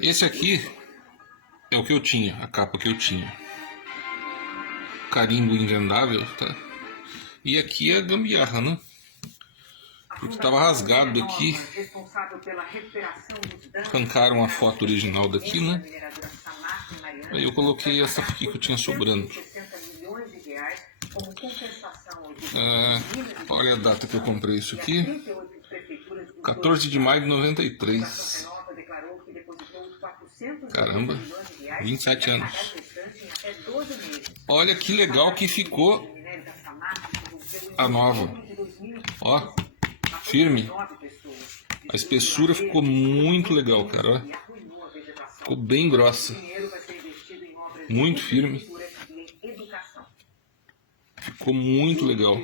Esse aqui é o que eu tinha, a capa que eu tinha. Carimbo invendável, tá? E aqui é a gambiarra, né? Porque tava rasgado aqui. Arrancaram a foto original daqui, né? Aí eu coloquei essa aqui que eu tinha sobrando. Olha a data que eu comprei isso aqui. 14 de maio de 93. Caramba, 27 anos. Olha que legal que ficou a nova. Ó, firme. A espessura ficou muito legal, cara. Ó. Ficou bem grossa. Muito firme. Ficou muito legal.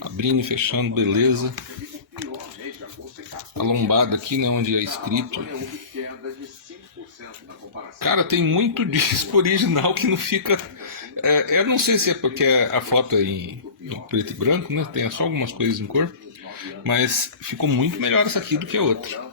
Abrindo e fechando, beleza. A lombada aqui, né, onde é escrito. Cara, tem muito disco original que não fica... eu não sei se é porque a foto é em preto e branco, né? Tem só algumas coisas em cor. Mas ficou muito melhor essa aqui do que a outra.